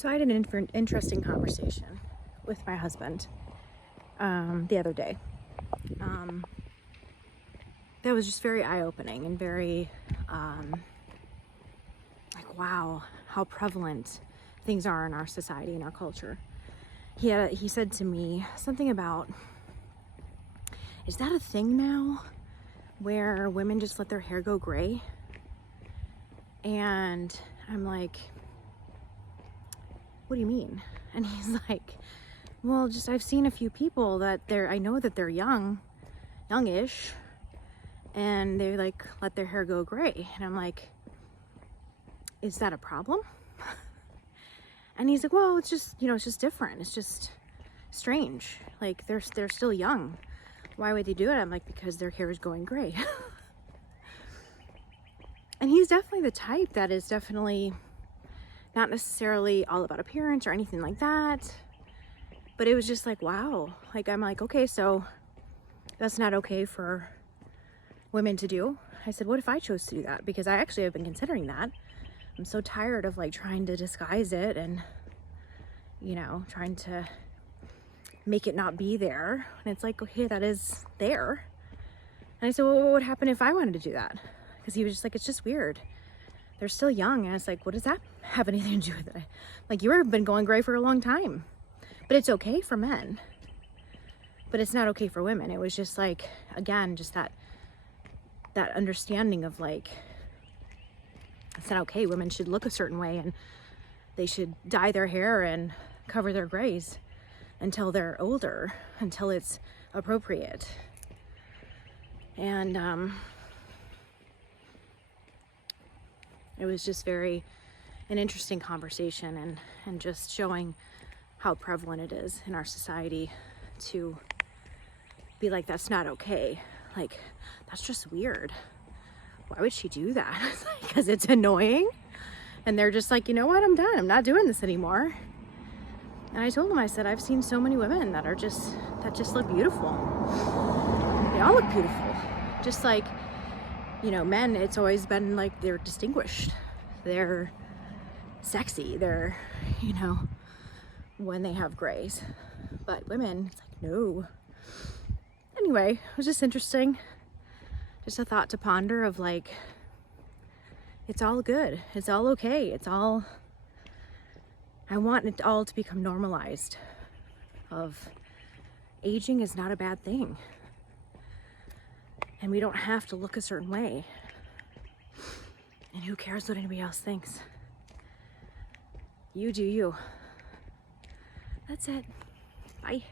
So I had an interesting conversation with my husband the other day. That was just very eye-opening and very like, wow, how prevalent things are in our society, in our culture. He said to me something about, is that a thing now where women just let their hair go gray? And I'm like, what do you mean? And he's like, well, just I've seen a few people that I know that they're youngish, and they like let their hair go gray. And I'm like, is that a problem? And he's like, well, it's just, it's just different. It's just strange. Like they're still young. Why would they do it? I'm like, because their hair is going gray. And he's definitely the type that is definitely not necessarily all about appearance or anything like that. But it was just like, wow. Like, I'm like, okay, so that's not okay for women to do. I said, what if I chose to do that? Because I actually have been considering that. I'm so tired of like trying to disguise it and, trying to make it not be there. And it's like, okay, that is there. And I said, well, what would happen if I wanted to do that? Because he was just like, it's just weird. They're still young. And it's like, what does that have anything to do with it? Like, you've been going gray for a long time. But it's okay for men. But it's not okay for women. It was just like, again, just that understanding of like, it's not okay. Women should look a certain way and they should dye their hair and cover their grays until they're older, until it's appropriate. And it was just an interesting conversation and just showing how prevalent it is in our society to be like, that's not okay. Like, that's just weird. Why would she do that? Because it's annoying. And they're just like, you know what? I'm done. I'm not doing this anymore. And I told him, I said, I've seen so many women that just look beautiful. They all look beautiful. Just like, men, it's always been like they're distinguished. They're sexy. They're, when they have grays. But women, it's like, no. Anyway, it was just interesting. Just a thought to ponder of like, it's all good. It's all okay. I want it all to become normalized. Of aging is not a bad thing. And we don't have to look a certain way. And who cares what anybody else thinks? You do you. That's it. Bye.